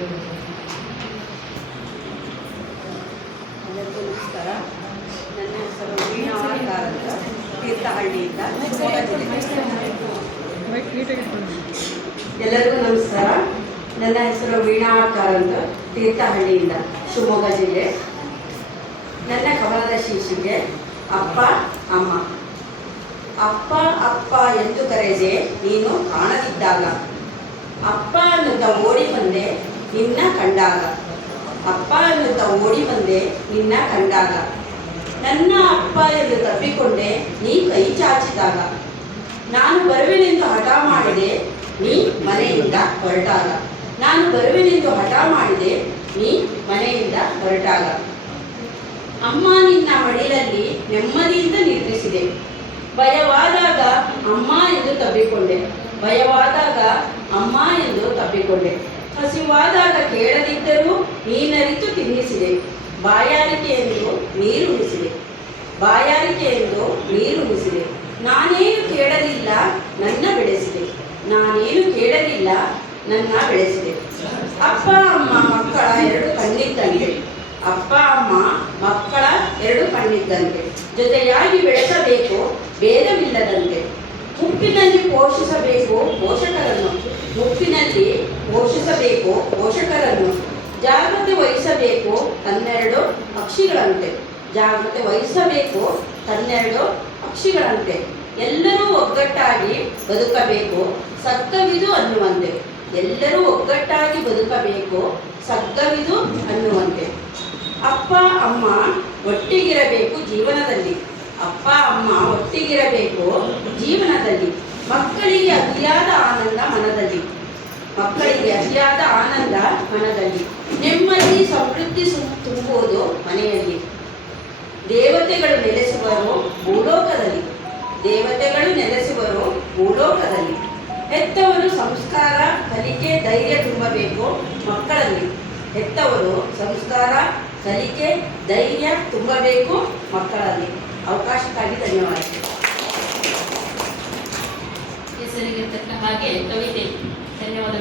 ಎಲ್ಲರಿಗೂ ನಮಸ್ಕಾರ. ನನ್ನ ಹೆಸರು ವೀಣಾ ಆರ್ಕಾರ್ ಅಂತ, ತೀರ್ಥಹಳ್ಳಿಯಿಂದ. ಎಲ್ಲರಿಗೂ ನಮಸ್ಕಾರ. ನನ್ನ ಹೆಸರು ವೀಣಾ ಆರ್ಕಾರ್ ಅಂತ, ತೀರ್ಥಹಳ್ಳಿಯಿಂದ, ಶಿವಮೊಗ್ಗ ಜಿಲ್ಲೆ. ನನ್ನ ಕವನದ ಶೀರ್ಷಿಕೆ ಅಪ್ಪ ಅಮ್ಮ. ಅಪ್ಪ ಅಪ್ಪ ಎಂದು ಕರೆದೆ ನೀನು ಕಾಣದಿದ್ದಾಗ, ಅಪ್ಪ ಅನ್ನುತ್ತ ಓಡಿ ಬಂದೆ ನಿನ್ನ ಕಂಡಾಗ, ಅಪ್ಪ ಅನ್ನುತ್ತ ಓಡಿ ಬಂದೆ ನಿನ್ನ ಕಂಡಾಗ, ನನ್ನ ಅಪ್ಪ ಎಂದು ತಪ್ಪಿಕೊಂಡೆ ನೀ ಕೈ ಚಾಚಿದಾಗ, ನಾನು ಬರುವೆನೆಂದು ಹಠ ಮಾಡಿದೆ ನೀ ಮನೆಯಿಂದ ಹೊರಟಾಗ, ನಾನು ಬರುವೆನೆಂದು ಹಠ ಮಾಡಿದೆ ನೀ ಮನೆಯಿಂದ ಹೊರಟಾಗ, ಅಮ್ಮ ನಿನ್ನ ಮಡಿಲಲ್ಲಿ ನೆಮ್ಮದಿಯಿಂದ ನಿದ್ರಿಸಿದೆ, ಭಯವಾದಾಗ ಅಮ್ಮ ಎಂದು ತಬ್ಬಿಕೊಂಡೆ, ಭಯವಾದಾಗ ಅಮ್ಮ ಎಂದು ತಬ್ಬಿಕೊಂಡೆ, ಹಸಿವಾದಾಗ ಕೇಳದಿದ್ದರೂ ನೀನರಿತು ತಿನ್ನಿಸಿದೆ, ಬಾಯಾರಿಕೆ ಎಂದು ನೀರುಣಿಸಿದೆ, ಬಾಯಾರಿಕೆ ಎಂದು ನೀರುಣಿಸಿದೆ, ನಾನೇನು ಕೇಳಲಿಲ್ಲ ನನ್ನ ಬೆಳೆಸಿದೆ, ನಾನೇನು ಕೇಳಲಿಲ್ಲ ನನ್ನ ಬೆಳೆಸಿದೆ. ಅಪ್ಪ ಅಮ್ಮ ಮಕ್ಕಳ ಎರಡು ಕಣ್ಣಿದ್ದಂತೆ, ಅಪ್ಪ ಅಮ್ಮ ಮಕ್ಕಳ ಎರಡು ಕಣ್ಣಿದ್ದಂತೆ, ಜೊತೆಯಾಗಿ ಬೆಳೆಸಬೇಕು ಭೇದವಿಲ್ಲದಂತೆ, ಮುಪ್ಪಿನಲ್ಲಿ ಪೋಷಿಸಬೇಕು ಪೋಷಕರನ್ನು, ಮುಪ್ಪಿನಲ್ಲಿ ಪೋಷಿಸಬೇಕು ಪೋಷಕರನ್ನು, ಜಾಗೃತಿ ವಹಿಸಬೇಕು ತನ್ನೆರಡು ಪಕ್ಷಿಗಳಂತೆ, ಜಾಗೃತಿ ವಹಿಸಬೇಕು ತನ್ನೆರಡು ಪಕ್ಷಿಗಳಂತೆ, ಎಲ್ಲರೂ ಒಗ್ಗಟ್ಟಾಗಿ ಬದುಕಬೇಕು ಸಗ್ಗವಿದು ಅನ್ನುವಂತೆ, ಎಲ್ಲರೂ ಒಗ್ಗಟ್ಟಾಗಿ ಬದುಕಬೇಕು ಸಗ್ಗವಿದು ಅನ್ನುವಂತೆ. ಅಪ್ಪ ಅಮ್ಮ ಒಟ್ಟಿಗಿರಬೇಕು ಜೀವನದಲ್ಲಿ, ಅಪ್ಪ ಅಮ್ಮ ಒಟ್ಟಿಗಿರಬೇಕು ಜೀವನದಲ್ಲಿ, ಮಕ್ಕಳಿಗೆ ಅತಿಯಾದ ಆನಂದ ಮನದಲ್ಲಿ, ಮಕ್ಕಳಿಗೆ ಅತಿಯಾದ ಆನಂದ ಮನದಲ್ಲಿ, ನೆಮ್ಮದಿ ಸಮೃದ್ಧಿ ತುಂಬುವುದು ಮನೆಯಲ್ಲಿ, ದೇವತೆಗಳು ನೆಲೆಸುವರು ಭೂಲೋಕದಲ್ಲಿ, ದೇವತೆಗಳು ನೆಲೆಸುವರು ಭೂಲೋಕದಲ್ಲಿ, ಹೆತ್ತವರು ಸಂಸ್ಕಾರ ಕಲಿಕೆ ಧೈರ್ಯ ತುಂಬಬೇಕು ಮಕ್ಕಳಲ್ಲಿ, ಹೆತ್ತವರು ಸಂಸ್ಕಾರ ಕಲಿಕೆ ಧೈರ್ಯ ತುಂಬಬೇಕು ಮಕ್ಕಳಲ್ಲಿ. ಅವಕಾಶಕ್ಕಾಗಿ ಧನ್ಯವಾದಗಳು. ಹೆಸರಿಗೆ ತಕ್ಕ ಹಾಗೆ ಕವಿತೆ. ಧನ್ಯವಾದ.